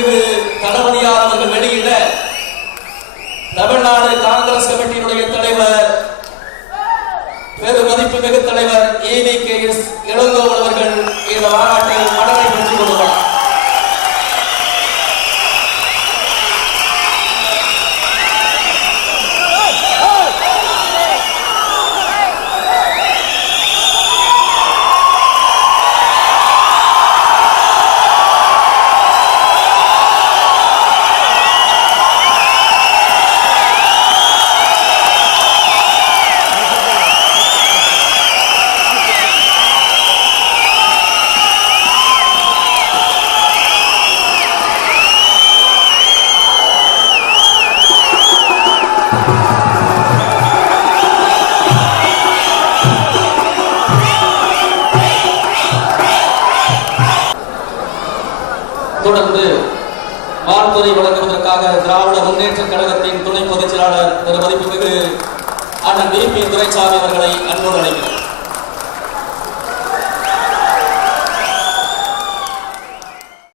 திரு தளபதியார் அவர்கள் வெளியிட தமிழ்நாடு காங்கிரஸ் கமிட்டியினுடைய தலைவர் பெரு மதிப்புமிகு தலைவர் A V K S Elangovan அவர்கள் இந்த மாநாட்டில் தொடர்ந்து வாழ்த்துறை வழங்குவதற்காக திராவிட முன்னேற்ற கழகத்தின் துணை பொதுச் செயலாளர் திரு மதிப்புமிகு அண்ணன் வி. பி. துரைசாமி அவர்களை